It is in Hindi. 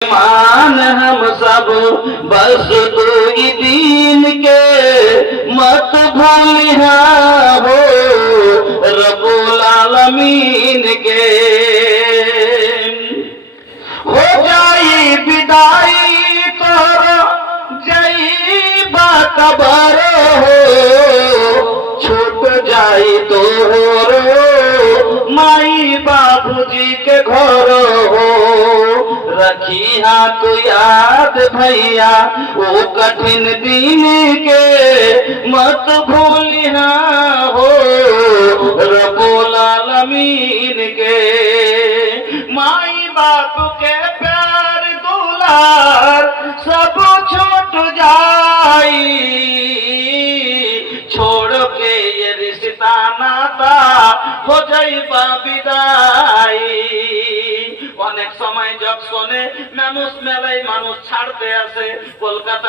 मान हम सब बस दो ही दीन के मत भूलिया हो रब्बुल आलमीन के। हो जाई विदाई तोर जई बाकबर हो छूट जाई तोर माई बाबूजी के घर हो। रखी हाथ याद भैया वो कठिन दिन के मत भूलिया हो रब्बुल आलमीन के। माई बाप के प्यार दुलार सब छूट जाई छोड़ के ये रिश्ता नाता हो जाइबा বিদায়। অনেক সময় যখন মানুষ মেলায় মানুষ ছাড়তে আসে কলকাতা